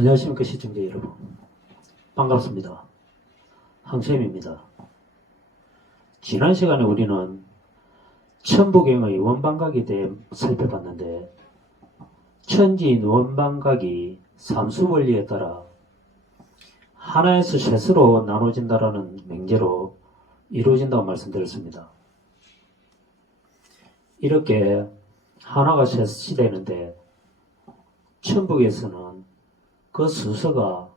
안녕하십니까 시청자 여러분, 반갑습니다. 항쌤입니다. 지난 시간에 우리는 천부경의 원방각에 대해 살펴봤는데, 천지인 원방각이 삼수원리에 따라 하나에서 셋으로 나눠진다라는 맹제로 이루어진다고 말씀드렸습니다. 이렇게 하나가 셋이 되는데, 천북에서는 그 순서가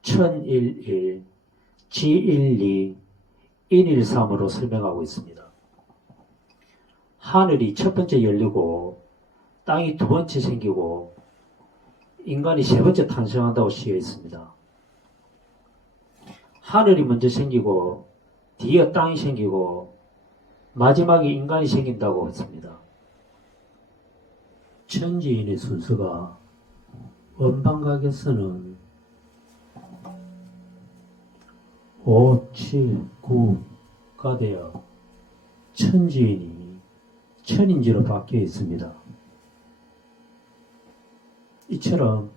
1011, G12, 113으로 설명하고 있습니다. 하늘이 첫 번째 열리고 땅이 두 번째 생기고 인간이 세 번째 탄생한다고 쓰여 있습니다. 하늘이 먼저 생기고 뒤에 땅이 생기고 마지막에 인간이 생긴다고 했습니다. 천지인의 순서가 원방각에서는 5, 7, 9가 되어 천지인이 천인지로 바뀌어 있습니다. 이처럼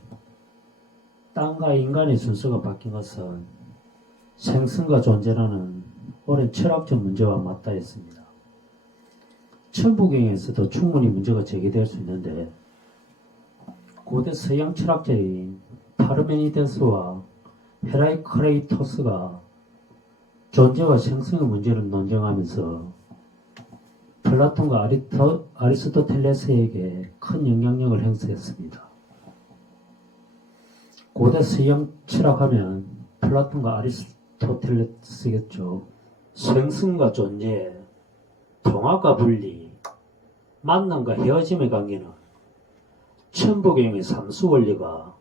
땅과 인간의 순서가 바뀐 것은 생성과 존재라는 오랜 철학적 문제와 맞닿아 있습니다. 천부경에서도 충분히 문제가 제기될 수 있는데, 고대 서양 철학자인 파르메니데스와 헤라이크레이토스가 존재와 생성의 문제를 논쟁하면서 플라톤과 아리스토텔레스에게 큰 영향력을 행사했습니다. 고대 서양 철학하면 플라톤과 아리스토텔레스겠죠. 생성과 존재, 통합과 분리, 만남과 헤어짐의 관계는 천부경의 삼수원리가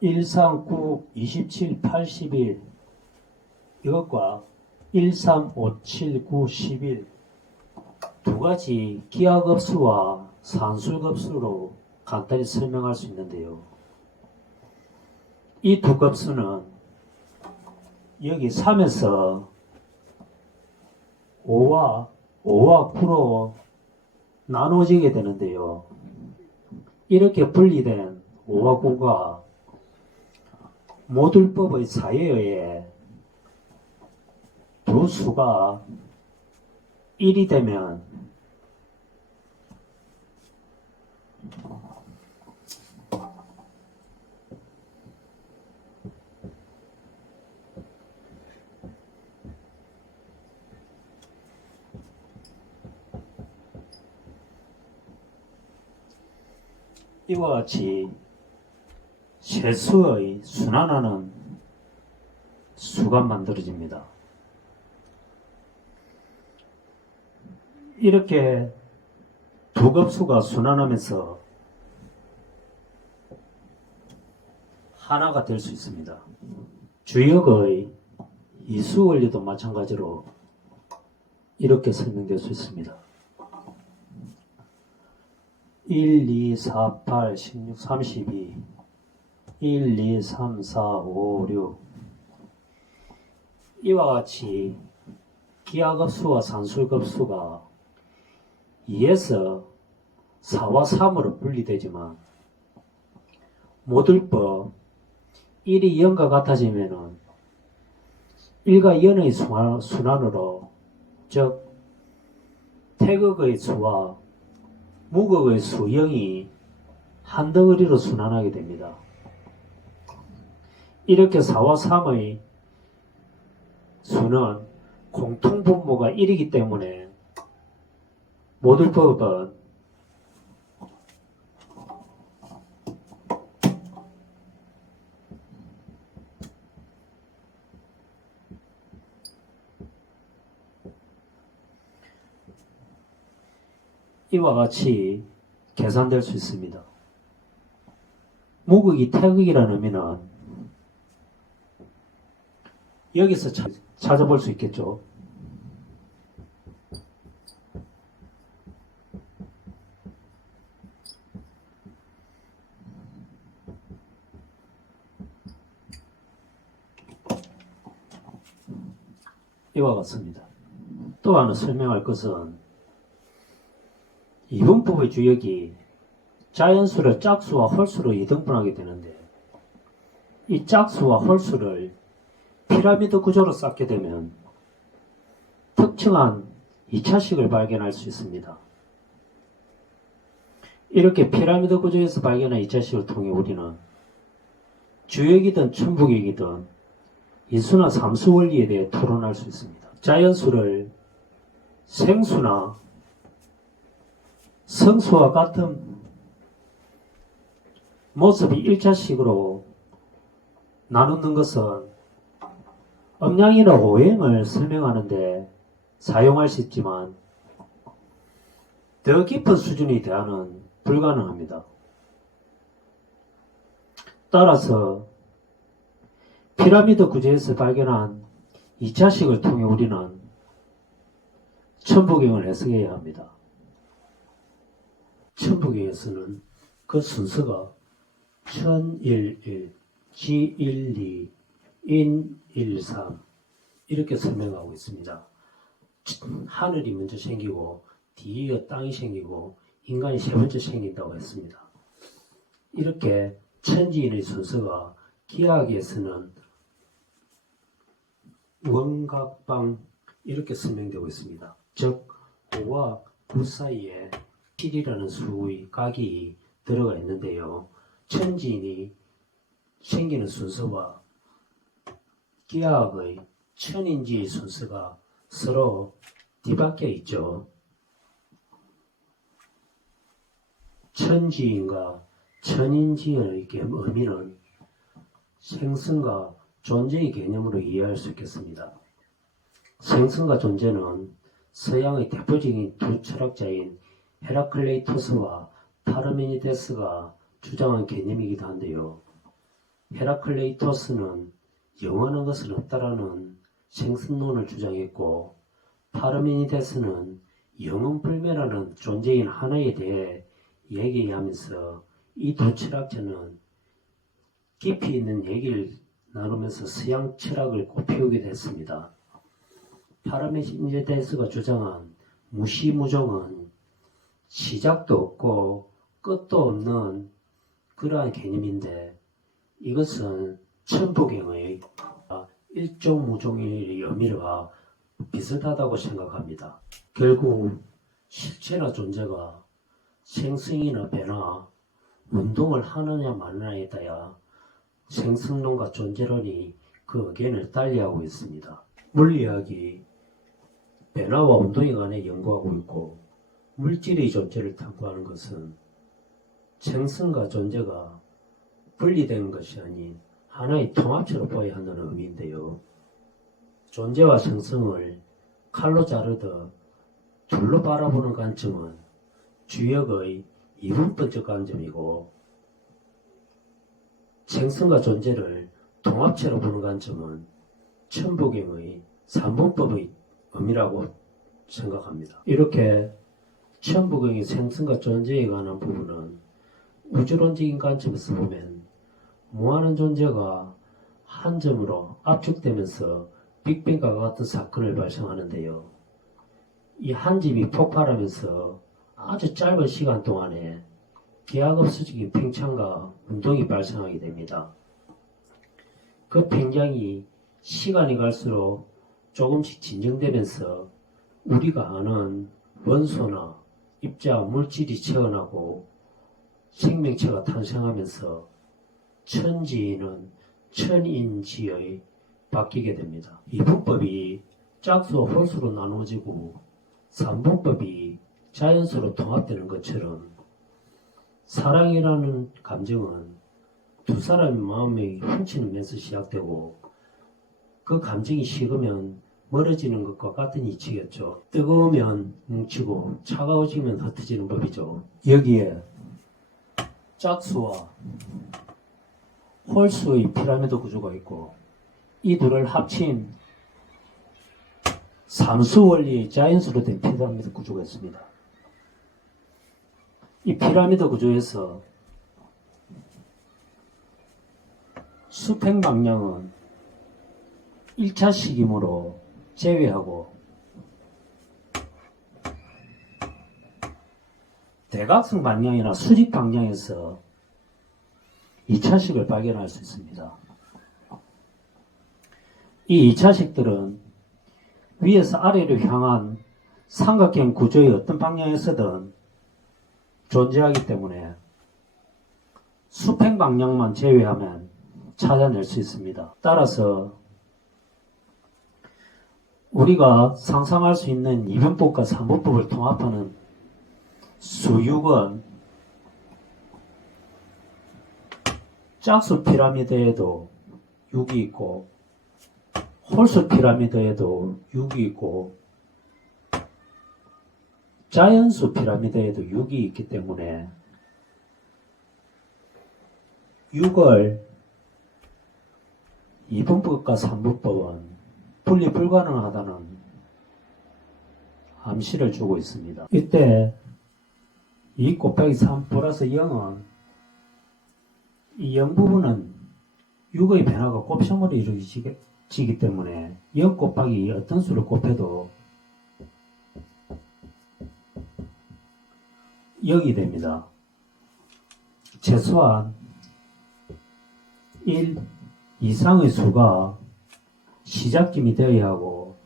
1, 3, 9, 27, 81 이것과 1, 3, 5, 7, 9, 11 두 가지 기하급수와 산술급수로 간단히 설명할 수 있는데요. 이 두 급수는 여기 3에서 5와 9로 나눠지게 되는데요. 이렇게 분리된 5와 9가 모듈법의 사회에 의해 두 수가 1이 되면 이와 같이 세수의 순환하는 수가 만들어집니다. 이렇게 두 급수가 순환하면서 하나가 될 수 있습니다. 주역의 이수원리도 마찬가지로 이렇게 설명될 수 있습니다. 1, 2, 4, 8, 16, 32 1, 2, 3, 4, 5, 6 이와 같이 기하급수와 산술급수가 2에서 4와 3으로 분리되지만, 모듈법 1이 0과 같아지면은 1과 0의 순환으로, 즉 태극의 수와 무극의 수 0이 한 덩어리로 순환하게 됩니다. 이렇게 4와 3의 수는 공통분모가 1이기 때문에 모듈법은 이와 같이 계산될 수 있습니다. 무극이 태극이라는 의미는 여기서 찾아볼 수 있겠죠. 이와 같습니다. 또 하나 설명할 것은 이분법의 주역이 자연수를 짝수와 홀수로 이등분하게 되는데, 이 짝수와 홀수를 피라미드 구조로 쌓게 되면 특징한 2차식을 발견할 수 있습니다. 이렇게 피라미드 구조에서 발견한 2차식을 통해 우리는 주역이든 천부격이든 인수나 삼수 원리에 대해 토론할 수 있습니다. 자연수를 생수나 성수와 같은 모습이 1차식으로 나누는 것은 음양이나 오행을 설명하는데 사용할 수 있지만 더 깊은 수준의 대화는 불가능합니다. 따라서 피라미드 구조에서 발견한 2차식을 통해 우리는 천부경을 해석해야 합니다. 천부경에서는 그 순서가 천1일, 지12, 인13 이렇게 설명하고 있습니다. 하늘이 먼저 생기고 뒤에 땅이 생기고 인간이 세 번째 생긴다고 했습니다. 이렇게 천지인의 순서가 기하학에서는 원각방 이렇게 설명되고 있습니다. 즉 5와 9 사이에 7이라는 수의 각이 들어가 있는데요. 천지인이 생기는 순서와 기하학의 천인지의 순서가 서로 뒤바뀌어 있죠. 천지인과 천인지의 의미는 생성과 존재의 개념으로 이해할 수 있겠습니다. 생성과 존재는 서양의 대표적인 두 철학자인 헤라클레이토스와 파르메니데스가 주장한 개념이기도 한데요. 헤라클레이토스는 영원한 것은 없다라는 생성론을 주장했고, 파르메니데스는 영원불멸하는 존재인 하나에 대해 얘기하면서 이 두 철학자는 깊이 있는 얘기를 나누면서 서양 철학을 꽃피우게 됐습니다. 파르메니데스가 주장한 무시무종은 시작도 없고 끝도 없는 그러한 개념인데, 이것은 천부경의 일종무종의 의미와 비슷하다고 생각합니다. 결국 실체나 존재가 생성이나 변화, 운동을 하느냐 마느냐에 따라 생성론과 존재론이 그 의견을 달리하고 있습니다. 물리학이 변화와 운동에 관해 연구하고 있고, 물질의 존재를 탐구하는 것은 생성과 존재가 분리된 것이 아닌 하나의 통합체로 보아야 한다는 의미인데요. 존재와 생성을 칼로 자르듯 둘로 바라보는 관점은 주역의 이분법적 관점이고, 생성과 존재를 통합체로 보는 관점은 천부경의 삼분법의 의미라고 생각합니다. 이렇게 천부경의 생성과 존재에 관한 부분은 우주론적인 관점에서 보면 무한한 존재가 한 점으로 압축되면서 빅뱅과 같은 사건을 발생하는데요. 이 한 점이 폭발하면서 아주 짧은 시간 동안에 기하급수적인 팽창과 운동이 발생하게 됩니다. 그 팽창이 시간이 갈수록 조금씩 진정되면서 우리가 아는 원소나 입자 물질이 채어나고 생명체가 탄생하면서 천지는 천인지의 바뀌게 됩니다. 이분법이 짝수와 홀수로 나누어지고 삼분법이 자연수로 통합되는 것처럼 사랑이라는 감정은 두 사람의 마음이 훔치면서 시작되고, 그 감정이 식으면 멀어지는 것과 같은 이치겠죠. 뜨거우면 뭉치고 차가워지면 흩어지는 법이죠. 여기에 짝수와 홀수의 피라미드 구조가 있고, 이 둘을 합친 삼수 원리의 자연수로 된 피라미드 구조가 있습니다. 이 피라미드 구조에서 수평 방향은 1차식이므로 제외하고 대각선 방향이나 수직 방향에서 2차식을 발견할 수 있습니다. 이 2차식들은 위에서 아래로 향한 삼각형 구조의 어떤 방향에서든 존재하기 때문에 수평 방향만 제외하면 찾아낼 수 있습니다. 따라서 우리가 상상할 수 있는 이변법과 삼분법을 통합하는 수육은 짝수 피라미드에도 6이 있고 홀수 피라미드에도 6이 있고 자연수 피라미드에도 6이 있기 때문에 6을 이분법과 삼분법은 분리 불가능하다는 암시를 주고 있습니다. 이때 2 곱하기 3 플러스 0은 이 0 부분은 6의 변화가 곱셈으로 이루어지기 때문에 0 곱하기 어떤 수를 곱해도 0이 됩니다. 최소한 1 이상의 수가 시작점이 되어야 하고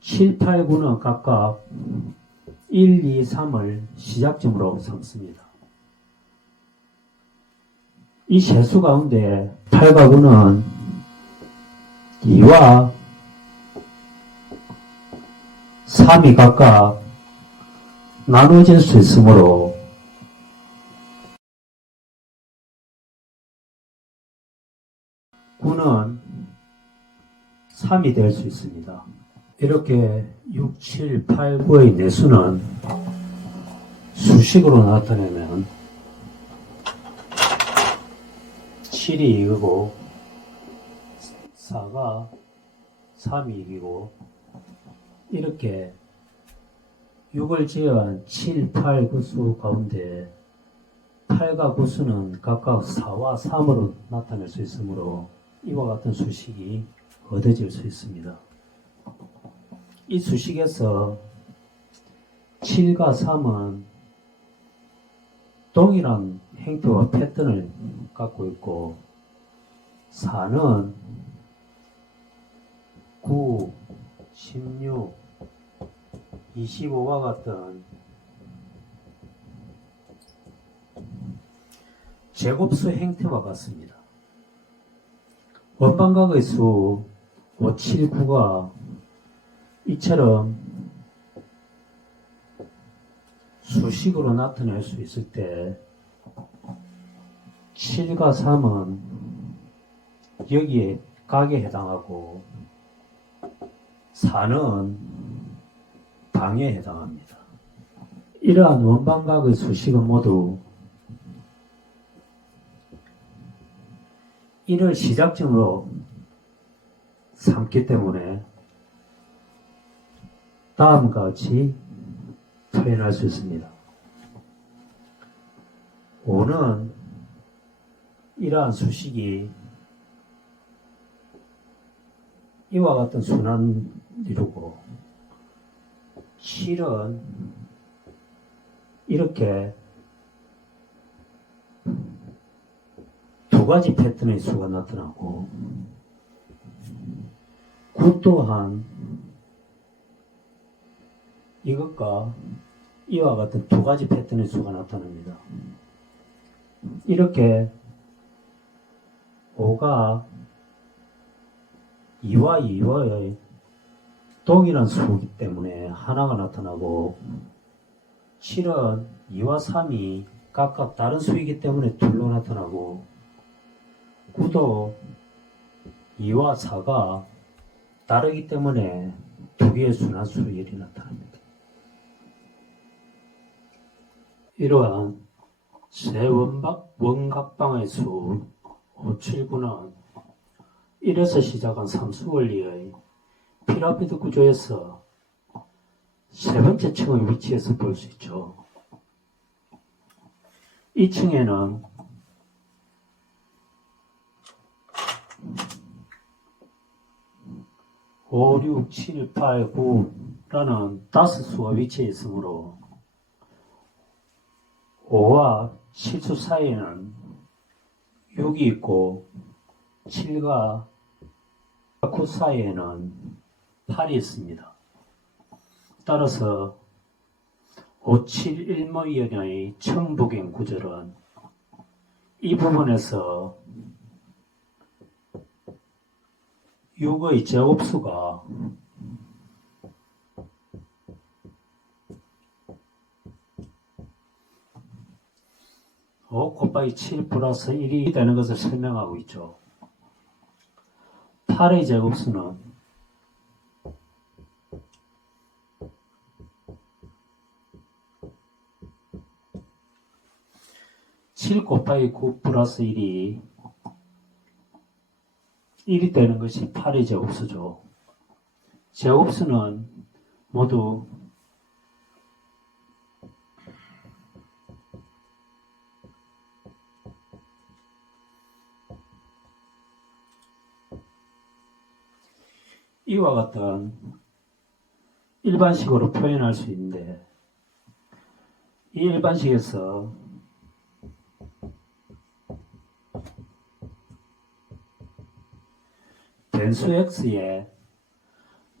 7, 8, 9는 각각 1, 2, 3을 시작점으로 삼습니다. 이 세수 가운데 8과 9는 2와 3이 각각 나눠질 수 있으므로 9는 3이 될 수 있습니다. 이렇게 6, 7, 8, 9의 내수는 수식으로 나타내면 7이 2이고 4가 3이 2이고 이렇게 6을 제외한 7, 8, 9수 가운데 8과 9수는 각각 4와 3으로 나타낼 수 있으므로 이와 같은 수식이 얻어질 수 있습니다. 이 수식에서 7과 3은 동일한 행태와 패턴을 갖고 있고 4는 9, 16, 25와 같은 제곱수 행태와 같습니다. 원방각의 수 5, 7, 9가 이처럼 수식으로 나타낼 수 있을 때 7과 3은 여기에 각에 해당하고 4는 방에 해당합니다. 이러한 원방각의 수식은 모두 1을 시작점으로 삼기 때문에 다음과 같이 표현할 수 있습니다. 5는 이러한 수식이 이와 같은 순환을 이루고 7은 이렇게 두 가지 패턴의 수가 나타나고 9 또한 이것과 이와 같은 두 가지 패턴의 수가 나타납니다. 이렇게 5가 2와 2와의 동일한 수이기 때문에 하나가 나타나고 7은 2와 3이 각각 다른 수이기 때문에 둘로 나타나고 9도 2와 4가 다르기 때문에 두 개의 순환수열이 나타납니다. 이러한 세 원각방의 수 5, 7, 9는 1에서 시작한 삼수원리의 피라미드 구조에서 세 번째 층의 위치에서 볼 수 있죠. 이 층에는 5, 6, 7, 8, 9라는 다섯 수가 위치해 있으므로 5와 실수 사이에는 6이 있고 7과 9 사이에는 8이 있습니다. 따라서 571모형의 청부경 구절은 이 부분에서 6의 제곱수가 5 곱하기 7 플러스 1이 되는 것을 설명하고 있죠. 8의 제곱수는 7 곱하기 9 플러스 1이 되는 것이 8의 제곱수죠. 제곱수는 모두 이와 같은 일반식으로 표현할 수 있는데, 이 일반식에서 변수 x에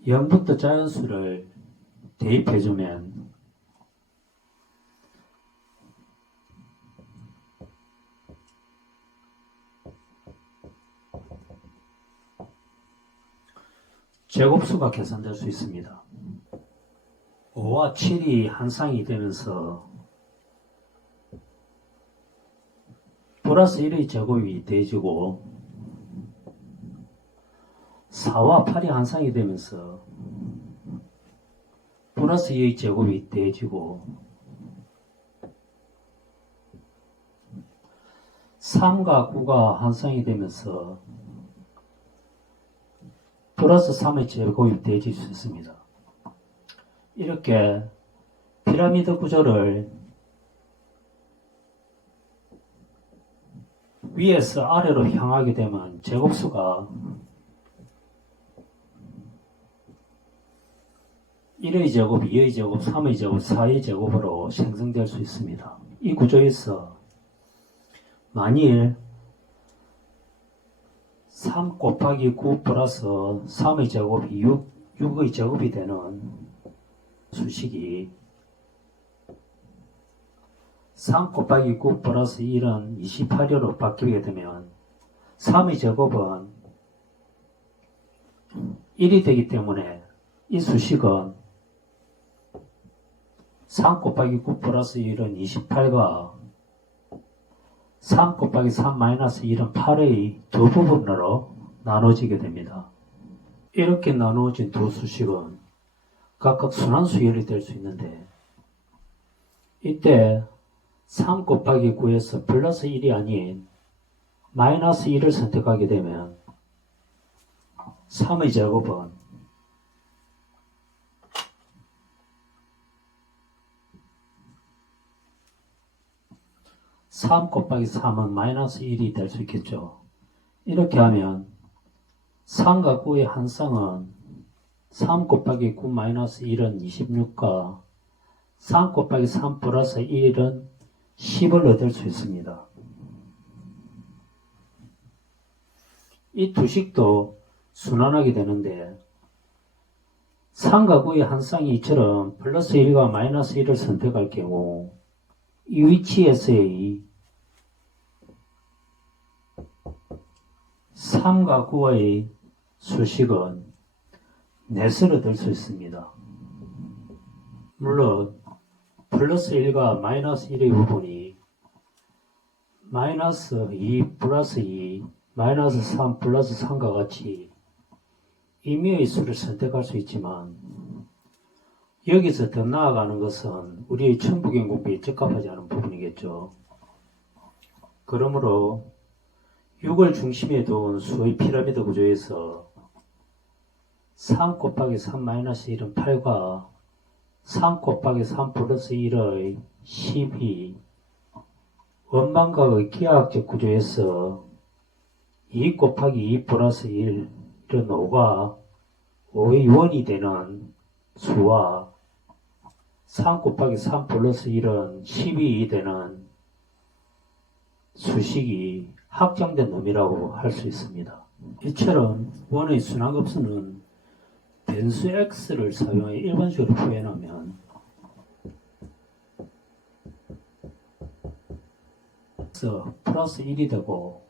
0부터 작은 수를 대입해주면 제곱수가 계산될 수 있습니다. 5와 7이 한 쌍이 되면서 플러스 1의 제곱이 더해지고 4와 8이 한 쌍이 되면서 플러스 2의 제곱이 더해지고 3과 9가 한 쌍이 되면서 플러스 3의 제곱이 더해질 수 있습니다. 이렇게 피라미드 구조를 위에서 아래로 향하게 되면 제곱수가 1의 제곱, 2의 제곱, 3의 제곱, 4의 제곱으로 생성될 수 있습니다. 이 구조에서 만일 3 곱하기 9 플러스 3의 제곱이 6의 제곱이 되는 수식이 3 곱하기 9 플러스 1은 28여로 바뀌게 되면 3의 제곱은 1이 되기 때문에 이 수식은 3 곱하기 9 플러스 1은 28과 3 곱하기 3 마이너스 1은 8의 두 부분으로 나눠지게 됩니다. 이렇게 나누어진 두 수식은 각각 순환수열이 될 수 있는데, 이때 3 곱하기 9에서 플러스 1이 아닌 마이너스 1을 선택하게 되면 3의 제곱은 3 곱하기 3은 마이너스 1이 될 수 있겠죠. 이렇게 하면 3과 9의 한 쌍은 3 곱하기 9 마이너스 1은 26과 3 곱하기 3 플러스 1은 10을 얻을 수 있습니다. 이 두 식도 순환하게 되는데 3과 9의 한 쌍이 이처럼 플러스 1과 마이너스 1을 선택할 경우 이 위치에서의 3과 9의 수식은 넷을 얻을 수 있습니다. 물론 플러스 1과 마이너스 1의 부분이 마이너스 2 플러스 2 마이너스 3 플러스 3과 같이 임의의 수를 선택할 수 있지만, 여기서 더 나아가는 것은 우리의 천부경 공부에 적합하지 않은 부분이겠죠. 그러므로 6을 중심에 둔 수의 피라미드 구조에서 3 곱하기 3 마이너스 1은 8과 3 곱하기 3 플러스 1의 10이 원방각의 기하학적 구조에서 2 곱하기 2 플러스 1은 5가 5의 원이 되는 수와 3 곱하기 3 플러스 1은 12이 되는 수식이 확정된 놈이라고 할 수 있습니다. 이처럼 원의 순환급수는 변수 x를 사용해 일반식으로 표현하면 x 플러스 1이 되고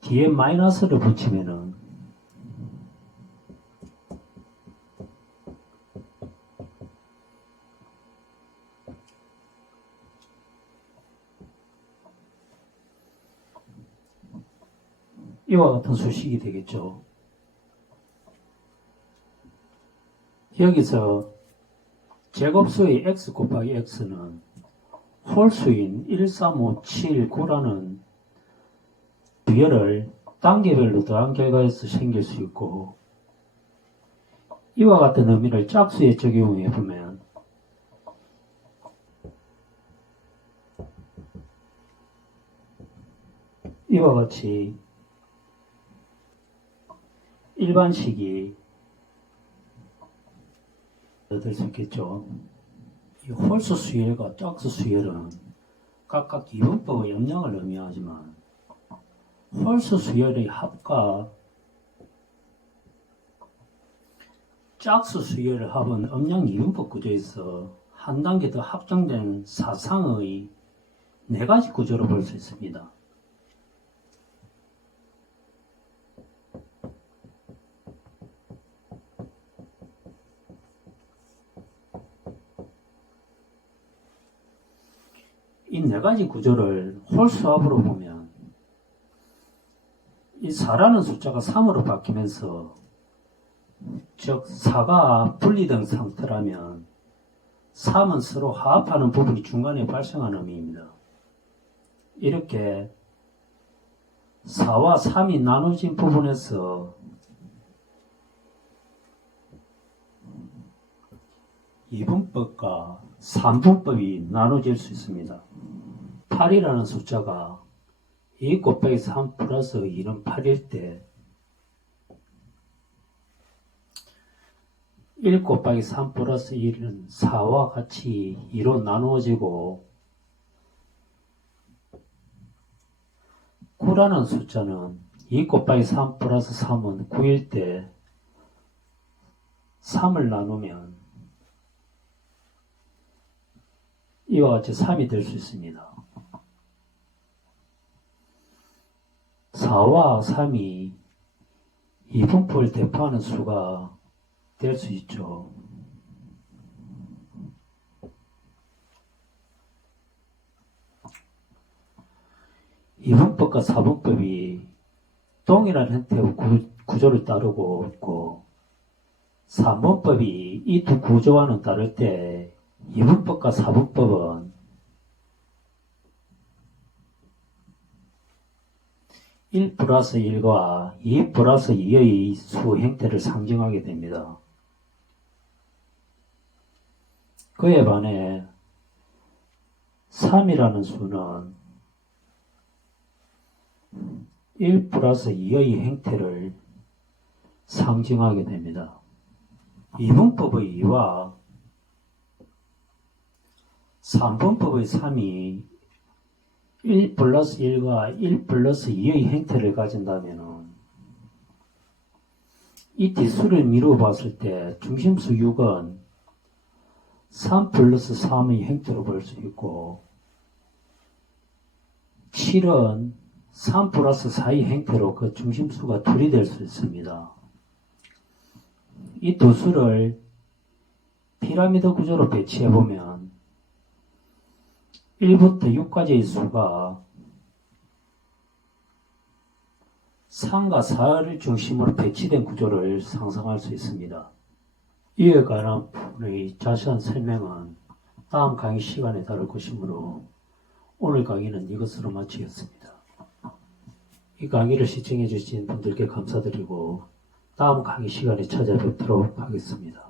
뒤에 마이너스를 붙이면은 이와 같은 수식이 되겠죠. 여기서 제곱수의 x 곱하기 x는 홀수인 1, 3, 5, 7, 9라는 부여를 단계별로 더한 결과에서 생길 수 있고, 이와 같은 의미를 짝수에 적용해 보면 이와 같이 일반식이 얻을 수 있겠죠. 이 홀수 수열과 짝수 수열은 각각 기분법의 영향을 의미하지만 홀수 수열의 합과 짝수 수열의 합은 음량 이분법 구조에서 한 단계 더 확장된 사상의 네 가지 구조로 볼 수 있습니다. 이 네 가지 구조를 홀수합으로 보면 이 4라는 숫자가 3으로 바뀌면서, 즉 4가 분리된 상태라면 3은 서로 화합하는 부분이 중간에 발생하는 의미입니다. 이렇게 4와 3이 나눠진 부분에서 이분법과 3분법이 나눠질 수 있습니다. 8이라는 숫자가 2 곱하기 3 플러스 2는 8일 때 1 곱하기 3 플러스 1은 4와 같이 2로 나누어지고, 9라는 숫자는 2 곱하기 3 플러스 3은 9일 때 3을 나누면 이와 같이 3이 될 수 있습니다. 4와 3이 이분법을 대표하는 수가 될 수 있죠. 이분법과 4분법이 동일한 형태의 구조를 따르고 있고, 3분법이 이 두 구조와는 다를 때 이분법과 4분법은 1 플러스 1과 2 플러스 2의 수 형태를 상징하게 됩니다. 그에 반해 3이라는 수는 1 플러스 2의 형태를 상징하게 됩니다. 이분법의 2와 3분법의 3이 1 플러스 1과 1 플러스 2의 형태를 가진다면 이 뒷수를 미루어 봤을 때 중심수 6은 3 플러스 3의 형태로 볼 수 있고, 7은 3 플러스 4의 형태로 그 중심수가 둘이 될 수 있습니다. 이 두 수를 피라미드 구조로 배치해보면 1부터 6까지의 수가 3과 4를 중심으로 배치된 구조를 상상할 수 있습니다. 이에 관한 부분의 자세한 설명은 다음 강의 시간에 다룰 것이므로 오늘 강의는 이것으로 마치겠습니다. 이 강의를 시청해 주신 분들께 감사드리고 다음 강의 시간에 찾아뵙도록 하겠습니다.